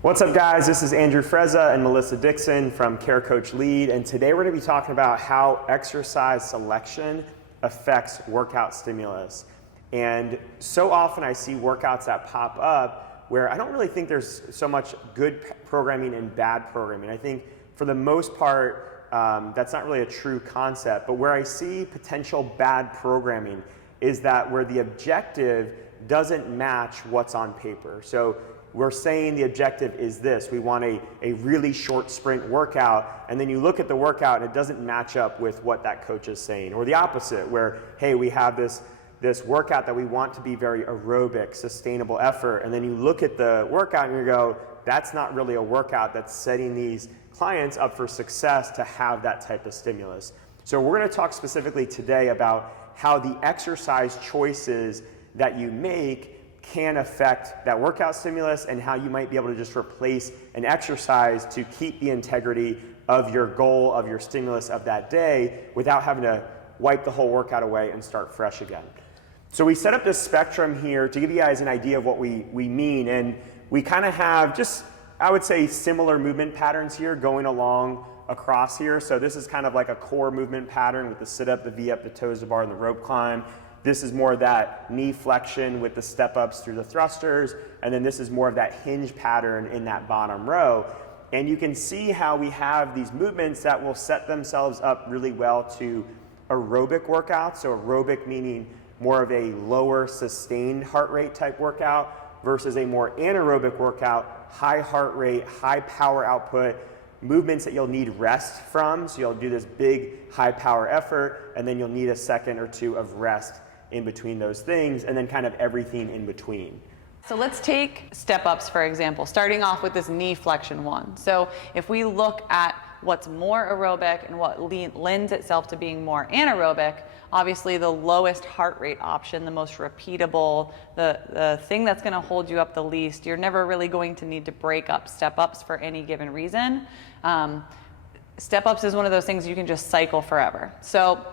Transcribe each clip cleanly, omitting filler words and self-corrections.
What's up, guys? This is Andrew Frezza and Melissa Dixon from Care Coach Lead, and today we're going to be talking about how exercise selection affects workout stimulus. And so often I see workouts that pop up where I don't really think there's so much good programming and bad programming. I think for the most part, that's not really a true concept, but where I see potential bad programming is that where the objective doesn't match what's on paper. So we're saying the objective is this: we want a really short sprint workout, and then you look at the workout and it doesn't match up with what that coach is saying. Or the opposite, where, hey, we have this workout that we want to be very aerobic, sustainable effort, and then you look at the workout and you go, that's not really a workout that's setting these clients up for success to have that type of stimulus. So we're going to talk specifically today about how the exercise choices that you make can affect that workout stimulus, and how you might be able to just replace an exercise to keep the integrity of your goal, of your stimulus of that day, without having to wipe the whole workout away and start fresh again. So we set up this spectrum here to give you guys an idea of what we mean, and we kind of have just, I would say, similar movement patterns here going along across here. So this is kind of like a core movement pattern with the sit-up, the V-up, the toes to bar, and the rope climb. This is more of that knee flexion with the step-ups through the thrusters, and then this is more of that hinge pattern in that bottom row. And you can see how we have these movements that will set themselves up really well to aerobic workouts. So aerobic meaning more of a lower sustained heart rate type workout versus a more anaerobic workout, high heart rate, high power output, movements that you'll need rest from. So you'll do this big high power effort, and then you'll need a second or two of rest in between those things, and then kind of everything in between. So let's take step-ups, for example, starting off with this knee flexion one. So if we look at what's more aerobic and what lends itself to being more anaerobic, obviously the lowest heart rate option, the most repeatable, the thing that's going to hold you up the least, you're never really going to need to break up step-ups for any given reason. Step-ups is one of those things you can just cycle forever. So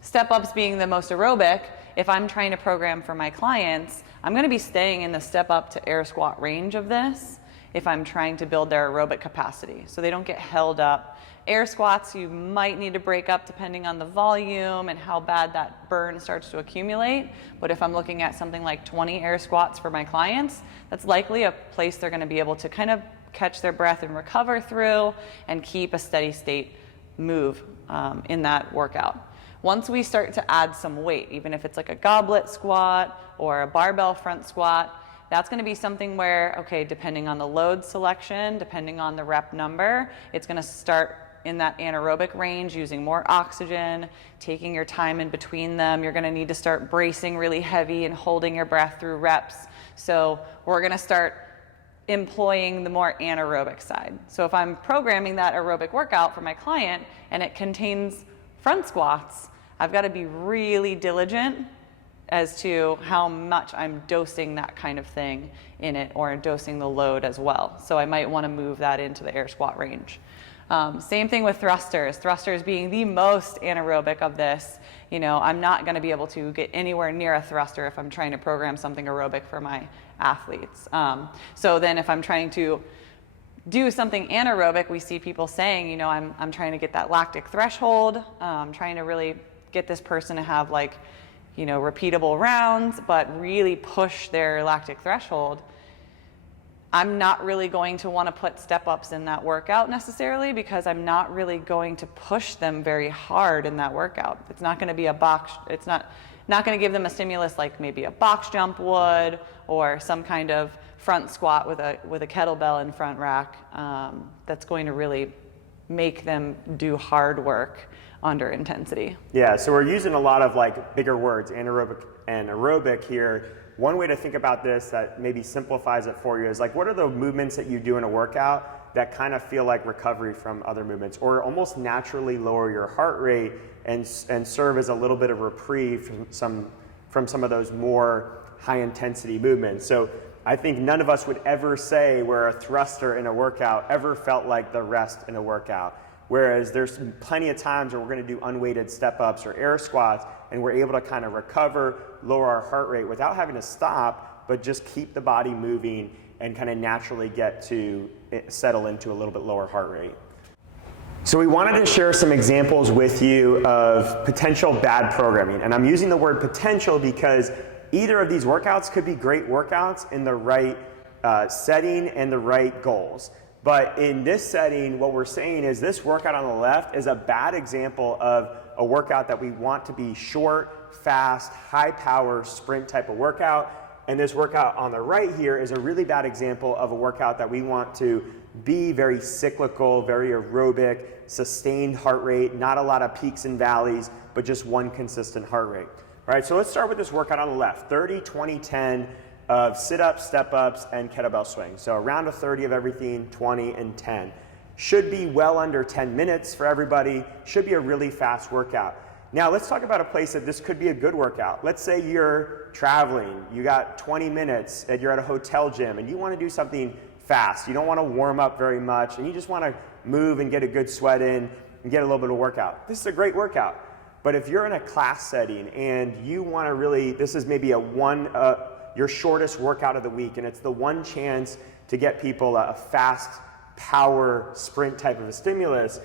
step-ups being the most aerobic, if I'm trying to program for my clients, I'm going to be staying in the step-up to air squat range of this if I'm trying to build their aerobic capacity, so they don't get held up. Air squats you might need to break up depending on the volume and how bad that burn starts to accumulate, but if I'm looking at something like 20 air squats for my clients, that's likely a place they're going to be able to kind of catch their breath and recover through and keep a steady state move in that workout. Once we start to add some weight, even if it's like a goblet squat or a barbell front squat, that's going to be something where, okay, depending on the load selection, depending on the rep number, it's going to start in that anaerobic range, using more oxygen, taking your time in between them. You're going to need to start bracing really heavy and holding your breath through reps. So we're going to start employing the more anaerobic side. So if I'm programming that aerobic workout for my client and it contains front squats, I've got to be really diligent as to how much I'm dosing that kind of thing in it, or dosing the load as well. So I might want to move that into the air squat range. Same thing with thrusters. Thrusters being the most anaerobic of this. You know, I'm not going to be able to get anywhere near a thruster if I'm trying to program something aerobic for my athletes. So then if I'm trying to do something anaerobic, we see people saying, you know, I'm trying to get that lactic threshold, trying to really get this person to have, like, you know, repeatable rounds, but really push their lactic threshold. I'm not really going to want to put step-ups in that workout necessarily, because I'm not really going to push them very hard in that workout. It's not going to be a box, it's not going to give them a stimulus like maybe a box jump would, or some kind of front squat with a kettlebell in front rack, that's going to really make them do hard work under intensity. Yeah, so we're using a lot of like bigger words, anaerobic and aerobic here. One way to think about this that maybe simplifies it for you is like, what are the movements that you do in a workout that kind of feel like recovery from other movements, or almost naturally lower your heart rate and serve as a little bit of reprieve from some of those more high intensity movements. So I think none of us would ever say where a thruster in a workout ever felt like the rest in a workout. Whereas there's plenty of times where we're going to do unweighted step-ups or air squats, and we're able to kind of recover, lower our heart rate without having to stop, but just keep the body moving and kind of naturally get to settle into a little bit lower heart rate. So we wanted to share some examples with you of potential bad programming. And I'm using the word potential because either of these workouts could be great workouts in the right setting and the right goals. But in this setting, what we're saying is this workout on the left is a bad example of a workout that we want to be short, fast, high power, sprint type of workout. And this workout on the right here is a really bad example of a workout that we want to be very cyclical, very aerobic, sustained heart rate, not a lot of peaks and valleys, but just one consistent heart rate. All right, so let's start with this workout on the left, 30, 20, 10 of sit-ups, step-ups, and kettlebell swings. So around a 30 of everything, 20 and 10. Should be well under 10 minutes for everybody, should be a really fast workout. Now let's talk about a place that this could be a good workout. Let's say you're traveling, you got 20 minutes and you're at a hotel gym and you want to do something fast. You don't want to warm up very much and you just want to move and get a good sweat in and get a little bit of workout. This is a great workout. But if you're in a class setting and you want to really, this is maybe your shortest workout of the week and it's the one chance to get people a fast power sprint type of a stimulus,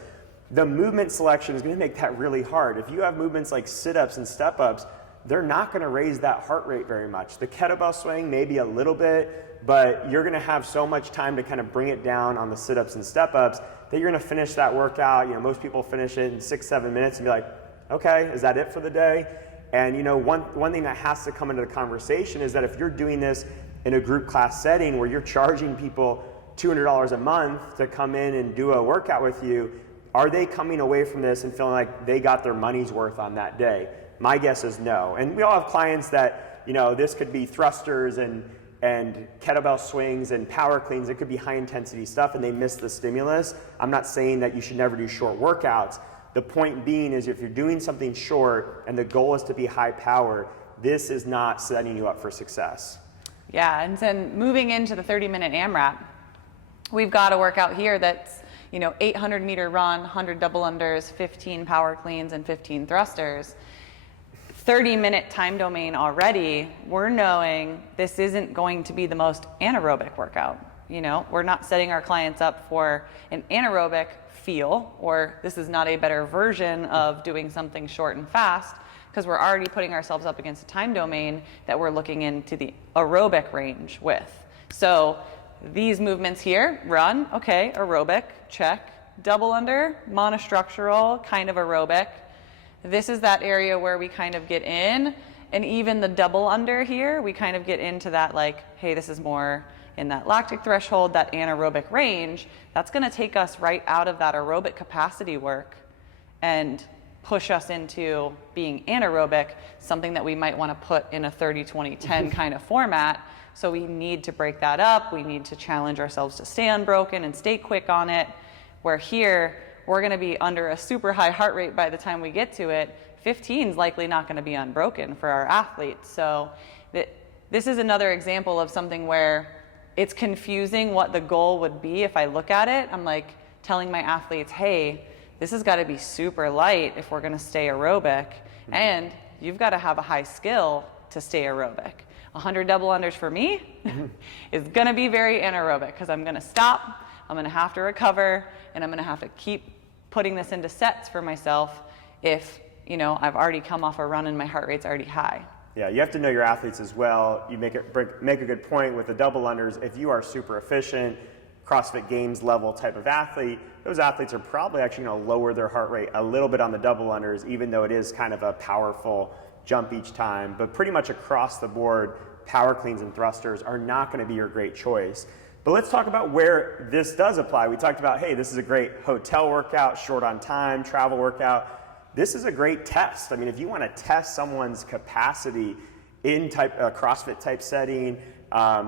the movement selection is going to make that really hard. If you have movements like sit-ups and step-ups, they're not going to raise that heart rate very much. The kettlebell swing, maybe a little bit, but you're going to have so much time to kind of bring it down on the sit-ups and step-ups that you're going to finish that workout. You know, most people finish it in 6-7 minutes and be like, okay, is that it for the day? And you know, one thing that has to come into the conversation is that if you're doing this in a group class setting where you're charging people $200 a month to come in and do a workout with you, are they coming away from this and feeling like they got their money's worth on that day? My guess is no. And we all have clients that, you know, this could be thrusters and kettlebell swings and power cleans. It could be high intensity stuff and they miss the stimulus. I'm not saying that you should never do short workouts. The point being is if you're doing something short and the goal is to be high power, this is not setting you up for success. Yeah, and then moving into the 30-minute AMRAP, we've got a workout here that's 800 meter run, 100 double unders, 15 power cleans, and 15 thrusters. 30-minute time domain already, we're knowing this isn't going to be the most anaerobic workout. We're not setting our clients up for an anaerobic feel, or this is not a better version of doing something short and fast, because we're already putting ourselves up against a time domain that we're looking into the aerobic range with. So these movements here, run, okay, aerobic, check. Double under, monostructural, kind of aerobic. This is that area where we kind of get in, and even the double under here, we kind of get into that like, hey, this is more in that lactic threshold, that anaerobic range. That's gonna take us right out of that aerobic capacity work and push us into being anaerobic, something that we might wanna put in a 30, 20, 10 kind of format. So we need to break that up. We need to challenge ourselves to stay unbroken and stay quick on it. Where here, we're gonna be under a super high heart rate by the time we get to it. 15 is likely not gonna be unbroken for our athletes. So this is another example of something where it's confusing what the goal would be if I look at it. I'm like telling my athletes, hey, this has gotta be super light if we're gonna stay aerobic. And you've gotta have a high skill to stay aerobic. 100 double unders for me is gonna be very anaerobic because I'm gonna stop, I'm gonna have to recover, and I'm gonna have to keep putting this into sets for myself if I've already come off a run and my heart rate's already high. Yeah, you have to know your athletes as well. You make a good point with the double unders. If you are super efficient, CrossFit Games level type of athlete, those athletes are probably actually going to lower their heart rate a little bit on the double unders, even though it is kind of a powerful jump each time. But pretty much across the board, power cleans and thrusters are not going to be your great choice. But let's talk about where this does apply. We talked about, hey, this is a great hotel workout, short on time, travel workout. This is a great test. I mean, if you want to test someone's capacity in a CrossFit type setting,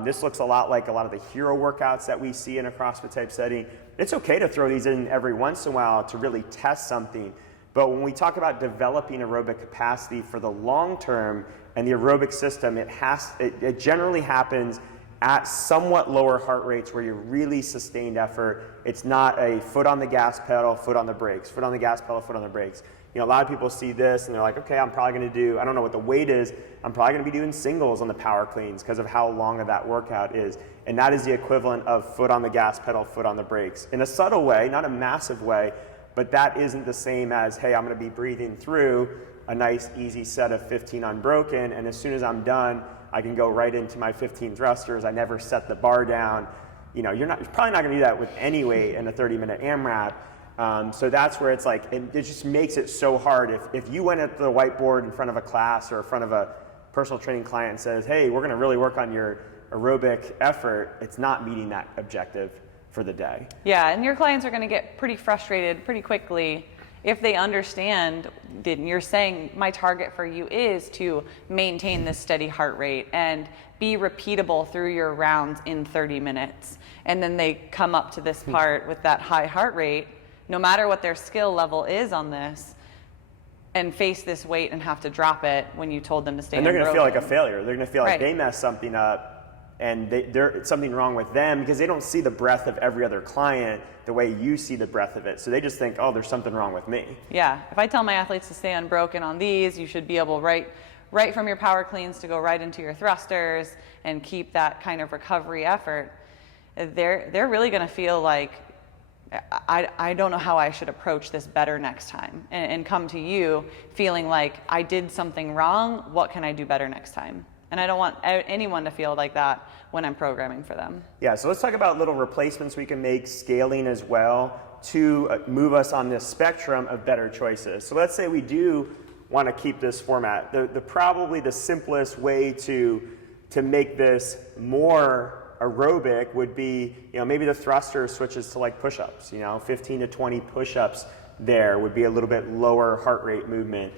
this looks a lot like a lot of the hero workouts that we see in a CrossFit type setting. It's okay to throw these in every once in a while to really test something. But when we talk about developing aerobic capacity for the long term and the aerobic system, it generally happens at somewhat lower heart rates where you're really sustained effort. It's not a foot on the gas pedal, foot on the brakes, foot on the gas pedal, foot on the brakes. You know, a lot of people see this and they're like, okay, I'm probably going to do, I don't know what the weight is, I'm probably going to be doing singles on the power cleans because of how long of that workout is. And that is the equivalent of foot on the gas pedal, foot on the brakes. In a subtle way, not a massive way, but that isn't the same as, hey, I'm going to be breathing through a nice easy set of 15 unbroken, and as soon as I'm done, I can go right into my 15 thrusters. I never set the bar down. You know, you're probably not going to do that with any weight in a 30-minute AMRAP. So that's where it's like, it just makes it so hard. If you went at the whiteboard in front of a class or in front of a personal training client and says, hey, we're going to really work on your aerobic effort, it's not meeting that objective for the day. Yeah, and your clients are going to get pretty frustrated pretty quickly if they understand that you're saying my target for you is to maintain this steady heart rate and be repeatable through your rounds in 30 minutes. And then they come up to this part with that high heart rate, no matter what their skill level is on this, and face this weight and have to drop it when you told them to stay. And they're going to feel like a failure. They're going to feel like Right. they messed something up and there's something wrong with them because they don't see the breadth of every other client the way you see the breadth of it. So they just think, oh, there's something wrong with me. Yeah, if I tell my athletes to stay unbroken on these, you should be able right from your power cleans to go right into your thrusters and keep that kind of recovery effort. They're really going to feel like, I don't know how I should approach this better next time, and come to you feeling like I did something wrong. What can I do better next time? And I don't want anyone to feel like that when I'm programming for them. Yeah, so let's talk about little replacements we can make, scaling as well, to move us on this spectrum of better choices. So let's say we do want to keep this format. Probably the simplest way to make this more aerobic would be, you know, maybe the thruster switches to like push-ups, you know, 15 to 20 push-ups there would be a little bit lower heart rate movement.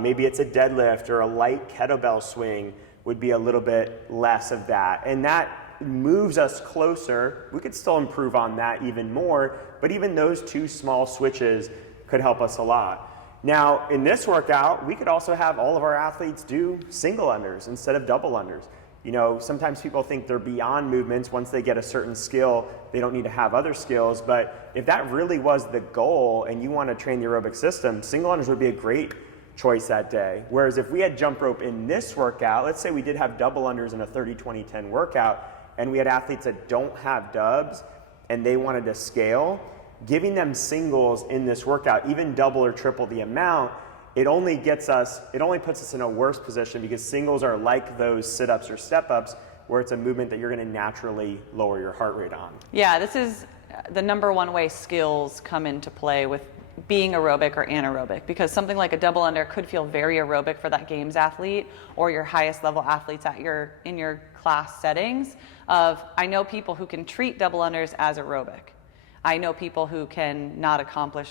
Maybe it's a deadlift or a light kettlebell swing would be a little bit less of that. And that moves us closer. We could still improve on that even more, but even those two small switches could help us a lot. Now, in this workout, we could also have all of our athletes do single unders instead of double unders. You know, sometimes people think they're beyond movements. Once they get a certain skill, they don't need to have other skills. But if that really was the goal and you want to train the aerobic system, single unders would be a great choice that day. Whereas if we had jump rope in this workout, let's say we did have double unders in a 30-20-10 workout, and we had athletes that don't have dubs and they wanted to scale, giving them singles in this workout, even double or triple the amount, it only puts us in a worse position because singles are like those sit-ups or step-ups where it's a movement that you're going to naturally lower your heart rate on. Yeah, this is the number one way skills come into play with being aerobic or anaerobic, because something like a double under could feel very aerobic for that games athlete or your highest level athletes in your class settings. I know people who can treat double unders as aerobic. I know people who can not accomplish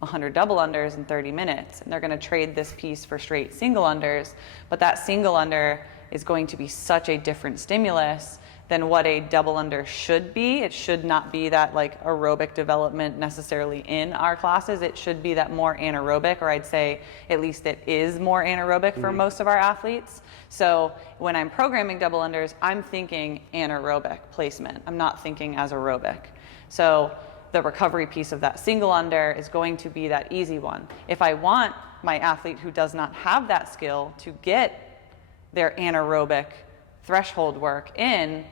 100 double unders in 30 minutes, and they're going to trade this piece for straight single unders, but that single under is going to be such a different stimulus than what a double under should be. It should not be that like aerobic development necessarily in our classes. It should be that more anaerobic, or I'd say at least it is more anaerobic for most of our athletes. So when I'm programming double unders, I'm thinking anaerobic placement. I'm not thinking as aerobic. So the recovery piece of that single under is going to be that easy one. If I want my athlete who does not have that skill to get their anaerobic threshold work in,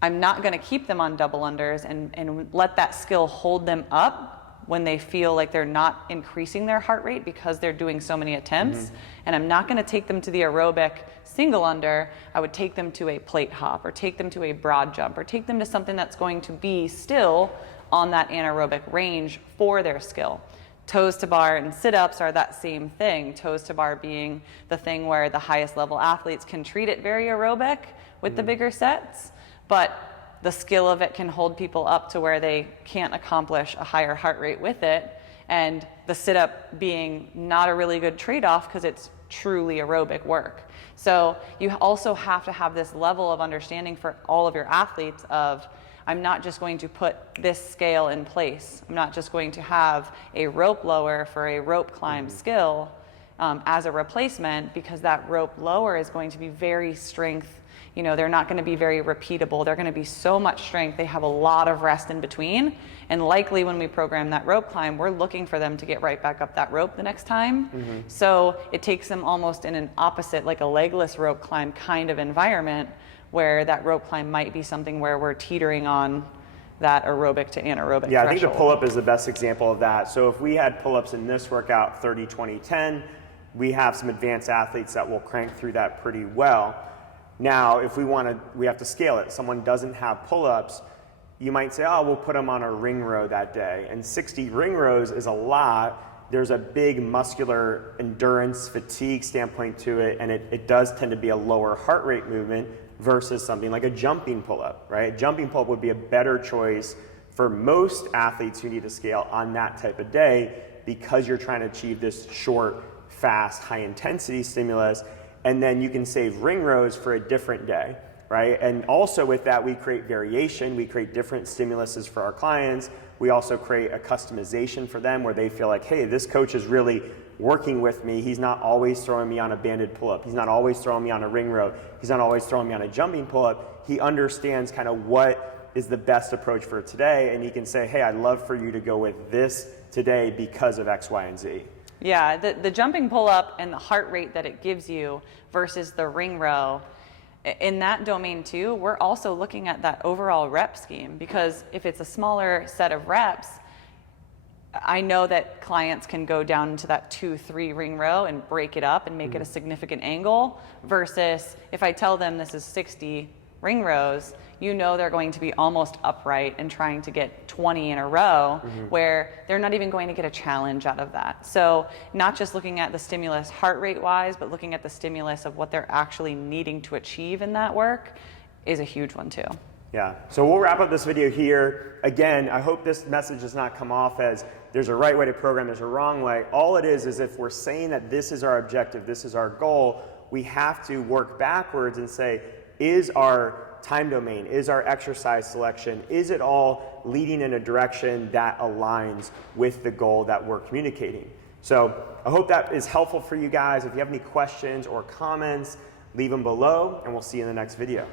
I'm not going to keep them on double unders and let that skill hold them up when they feel like they're not increasing their heart rate because they're doing so many attempts. And I'm not going to take them to the aerobic single under. I would take them to a plate hop or take them to a broad jump or take them to something that's going to be still on that anaerobic range for their skill. Toes to bar and sit-ups are that same thing. Toes to bar being the thing where the highest level athletes can treat it very aerobic with the bigger sets, but the skill of it can hold people up to where they can't accomplish a higher heart rate with it, and the sit-up being not a really good trade-off because it's truly aerobic work. So you also have to have this level of understanding for all of your athletes of, I'm not just going to put this scale in place. I'm not just going to have a rope lower for a rope climb skill as a replacement, because that rope lower is going to be very strength, You know, they're not going to be very repeatable. They're going to be so much strength. They have a lot of rest in between. And likely when we program that rope climb, we're looking for them to get right back up that rope the next time. So it takes them almost in an opposite, like a legless rope climb kind of environment, where that rope climb might be something where we're teetering on that aerobic to anaerobic Yeah, threshold. I think the pull-up is the best example of that. So if we had pull-ups in this workout, 30, 20, 10, we have some advanced athletes that will crank through that pretty well. Now, if we have to scale it. Someone doesn't have pull-ups, you might say, oh, we'll put them on a ring row that day. And 60 ring rows is a lot. There's a big muscular endurance fatigue standpoint to it, and it does tend to be a lower heart rate movement versus something like a jumping pull-up, right? A jumping pull-up would be a better choice for most athletes who need to scale on that type of day, because you're trying to achieve this short, fast, high intensity stimulus, and then you can save ring rows for a different day, right? And also with that, we create variation, we create different stimuluses for our clients. We also create a customization for them where they feel like, hey, this coach is really working with me. He's not always throwing me on a banded pull-up. He's not always throwing me on a ring row. He's not always throwing me on a jumping pull-up. He understands kind of what is the best approach for today, and he can say, hey, I'd love for you to go with this today because of X, Y, and Z. Yeah, the jumping pull-up and the heart rate that it gives you versus the ring row, in that domain too, we're also looking at that overall rep scheme, because if it's a smaller set of reps, I know that clients can go down into that 2-3 ring row and break it up and make it a significant angle, versus if I tell them this is 60 ring rows, you know they're going to be almost upright and trying to get 20 in a row, where they're not even going to get a challenge out of that. So not just looking at the stimulus heart rate wise, but looking at the stimulus of what they're actually needing to achieve in that work is a huge one too. Yeah, so we'll wrap up this video here. Again, I hope this message does not come off as there's a right way to program, there's a wrong way. All it is if we're saying that this is our objective, this is our goal, we have to work backwards and say, is our time domain, is our exercise selection, is it all leading in a direction that aligns with the goal that we're communicating? So I hope that is helpful for you guys. If you have any questions or comments, leave them below, and we'll see you in the next video.